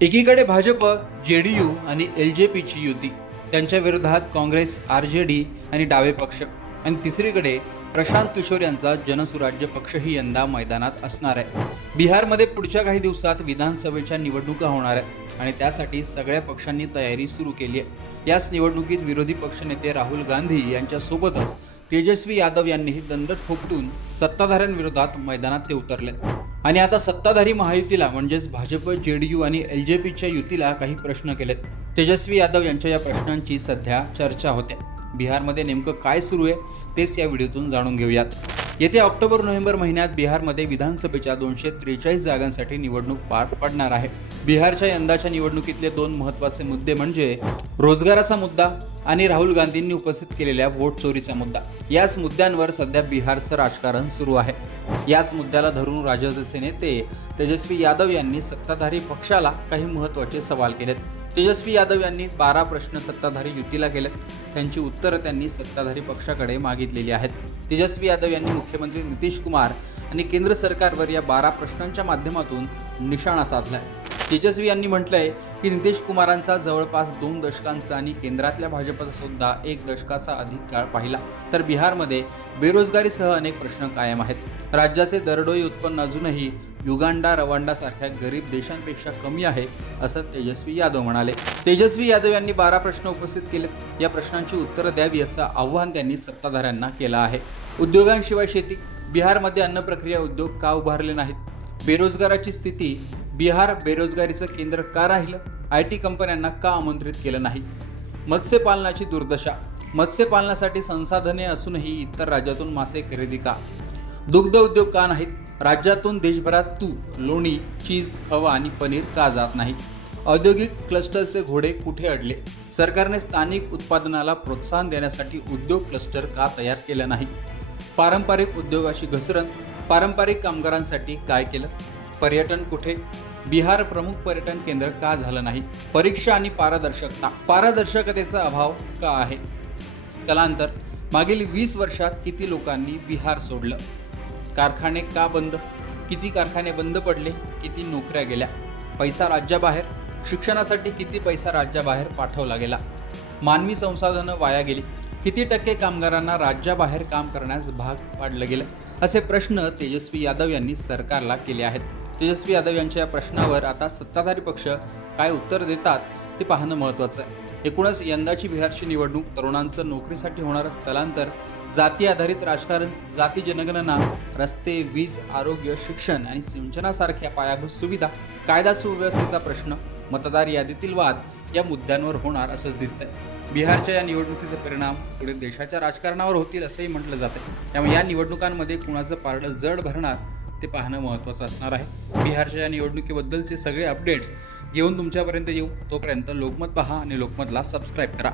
एकीकडे भाजप जे D you आणि एल जे पीची युती त्यांच्या विरोधात काँग्रेस आर जे डी आणि डावे पक्ष आणि तिसरीकडे प्रशांत किशोर यांचा जनसुराज्य पक्षही यंदा मैदानात असणार आहे. बिहारमध्ये पुढच्या काही दिवसात विधानसभेच्या निवडणुका होणार आहेत आणि त्यासाठी सगळ्या पक्षांनी तयारी सुरू केली आहे. याच निवडणुकीत विरोधी पक्षनेते राहुल गांधी यांच्यासोबतच तेजस्वी यादव यांनीही दंड थोपटून सत्ताधाऱ्यांविरोधात मैदानात ते उतरले. आणि आता सत्ताधारी महायुतीला म्हणजेच भाजप जे डी यू आणि एल जे पीच्या युतीला काही प्रश्न केलेत. तेजस्वी यादव यांच्या या प्रश्नांची सध्या चर्चा होते. बिहारमध्ये नेमकं काय सुरू आहे तेच या व्हिडिओतून जाणून घेऊयात. येत्या ऑक्टोबर नोव्हेंबर महिन्यात बिहारमध्ये विधानसभेच्या दोनशे त्रेचाळीस जागांसाठी निवडणूक पार पडणार आहे. बिहारच्या यंदाच्या निवडणुकीतले दोन महत्त्वाचे मुद्दे म्हणजे रोजगाराचा मुद्दा आणि राहुल गांधींनी उपस्थित केलेल्या वोट चोरीचा मुद्दा. याच मुद्द्यांवर सध्या बिहारचं राजकारण सुरू आहे. याच मुद्द्याला धरून राजदचे नेते तेजस्वी यादव यांनी सत्ताधारी पक्षाला काही महत्त्वाचे सवाल केलेत. तेजस्वी यादव यांनी बारा प्रश्न सत्ताधारी युतीला केले त्यांची उत्तरं त्यांनी सत्ताधारी पक्षाकडे मागितलेली आहेत. तेजस्वी यादव यांनी मुख्यमंत्री नितीश कुमार आणि केंद्र सरकारवर या बारा प्रश्नांच्या माध्यमातून निशाणा साधलाय. तेजस्वी यांनी म्हटलंय की नितीश कुमारांचा जवळपास दोन दशकांचा आणि केंद्रातल्या भाजपचा सुद्धा एक दशकाचा अधिक काळ पाहिला. तर बिहारमध्ये बेरोजगारीसह अनेक प्रश्न कायम आहेत. राज्याचे दरडोई उत्पन्न अजूनही युगांडा रवांडा सारख्या गरीब देशांपेक्षा कमी आहे असं तेजस्वी यादव म्हणाले. तेजस्वी यादव यांनी बारा प्रश्न उपस्थित केले या प्रश्नांची उत्तरं द्यावी असं आव्हान त्यांनी सत्ताधाऱ्यांना केलं आहे. उद्योगांशिवाय शेती बिहारमध्ये अन्न प्रक्रिया उद्योग का उभारले नाहीत? बेरोजगाराची स्थिती बिहार बेरोजगारीचं केंद्र का राहिलं? आय टी कंपन्यांना का आमंत्रित केलं नाही? मत्स्यपालनाची दुर्दशा मत्स्यपालनासाठी संसाधने असूनही इतर राज्यातून मासे खरेदी का? दुग्ध उद्योग का नाहीत? राज्यातून देशभरात तूप लोणी चीज खवा आणि पनीर का जात नाही? औद्योगिक क्लस्टरचे घोडे कुठे अडले? सरकारने स्थानिक उत्पादनाला प्रोत्साहन देण्यासाठी उद्योग क्लस्टर का तयार केलं नाही? पारंपरिक उद्योगाशी घसरण पारंपरिक कामगारांसाठी काय केलं? पर्यटन कुठे? बिहार प्रमुख पर्यटन केंद्र का झालं नाही? परीक्षा आणि पारदर्शकता पारदर्शकतेचा अभाव का आहे? स्थलांतर मागील वीस वर्षात किती लोकांनी बिहार सोडलं? कारखाने का बंद? किती कारखाने बंद पडले? किती नोकऱ्या गेल्या? पैसा राज्याबाहेर? शिक्षणासाठी किती पैसा राज्याबाहेर पाठवला गेला? मानवी संसाधनं वाया गेली. किती टक्के कामगारांना राज्याबाहेर काम करण्यास भाग पाडलं गेलं? असे प्रश्न तेजस्वी यादव यांनी सरकारला केले आहेत. तेजस्वी यादव यांच्या या प्रश्नावर आता सत्ताधारी पक्ष काय उत्तर देतात ते पाहणं महत्त्वाचं आहे. एकूणच यंदाची बिहारची निवडणूक तरुणांचं नोकरीसाठी होणारं स्थलांतर जाती आधारित राजकारण जाती जनगणना रस्ते वीज आरोग्य शिक्षण आणि सिंचनासारख्या पायाभूत सुविधा कायदा सुव्यवस्थेचा प्रश्न मतदार यादीतील वाद या मुद्द्यांवर होणार असंच दिसतंय. बिहारच्या या निवडणुकीचे परिणाम पुढे देशाच्या राजकारणावर होतील असंही म्हटलं जातं त्यामुळे या निवडणुकांमध्ये कुणाचं पारडं जड भरणार ते पाहणं महत्त्वाचं असणार आहे. बिहारच्या या निवडणुकीबद्दलचे सगळे अपडेट्स घेऊन तुमच्यापर्यंत येऊ. तोपर्यंत लोकमत पहा आणि लोकमतला सबस्क्राईब करा.